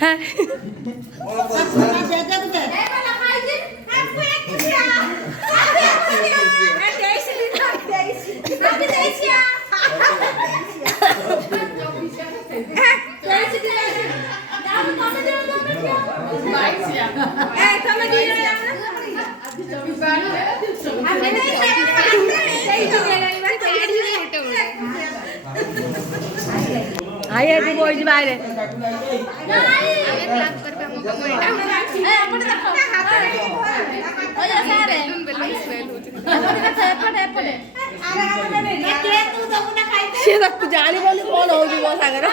হ্যাঁ आइए দিব ওই যে বাইরে সে তো জানি বলি কোন হউজি বল সাগর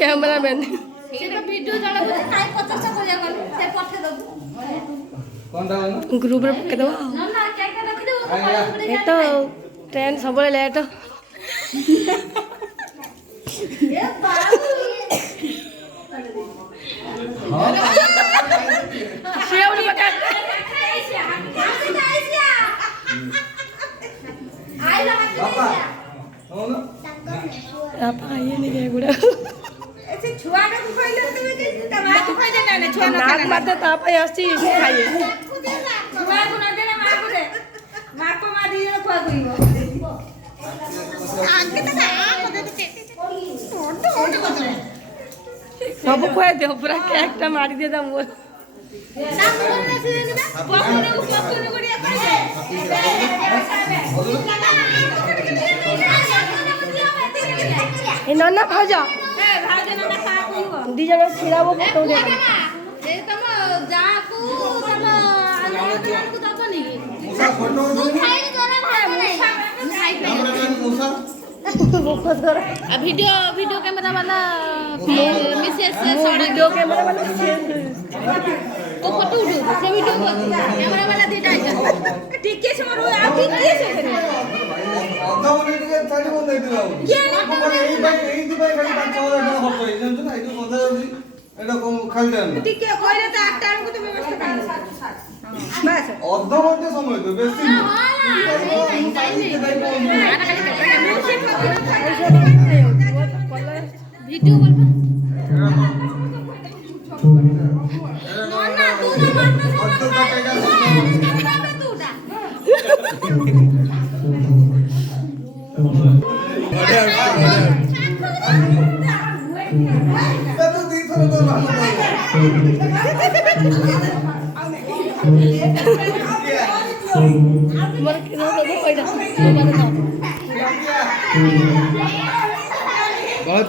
कैमरामैन ग्रुप तो ट्रेन सब लेट आइए नहीं क्या गुड़ा नाक मारते ताप आसছি খাইয়ে सब खुआ दे पूरा केकटा मारी दे दाम बोल ए नन्ना भाजा दी जन खिलाबो फोटो दे ए तम जाकू तम आलो को दबनी मुसा फोटो खाई करे भाई मुसा बहुत कर आ वीडियो कैमरा वाला मिसेस वीडियो कैमरा वाला तो फोटो उठो से वीडियो कैमरा वाला दीटा आइछ ठीक के समरो आ ठीक के से आधा मिनिट के छाडी बंद दे दिलाओ ये এই দিবাই খালি 5-6 টাকা খরচ হই জানো না এই কথা যদি এটা কম খালি দেন ঠিক কে কইলে তো 8 টাকা তো ব্যবস্থা করব বাস আধা ঘন্টা সময় তো বেশি ভিডিও বলবো না তুই না बहुत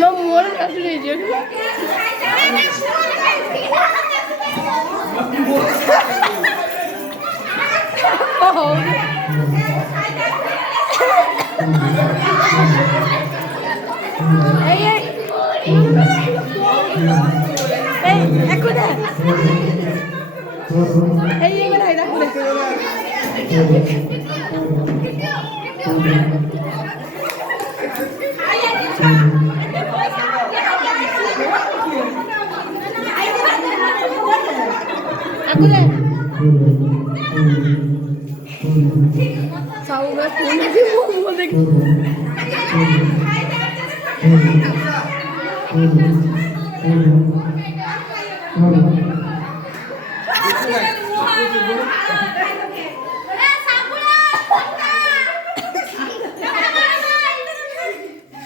No more religion. Oh. Hey, hey. Hey, aku dah. Hey, yang mana dah aku dah. Aku dah. আমরা ফোনে দিয়ে মোমো দেখি।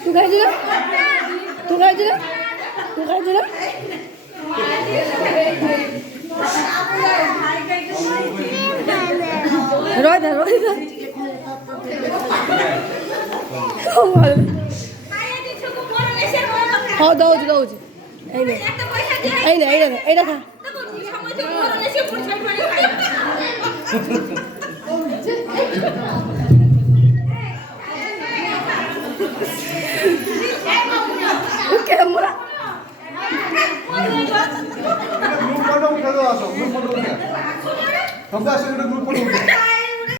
तू खाई ना तू खाई ना तू खाई ना रोई दे हाँ दाऊजी दाऊजी এইটা খা कैमरा ग्रुप फोटो उठा दो, ग्रुप फोटो उठा। हम 10 मिनट ग्रुप फोटो उठा।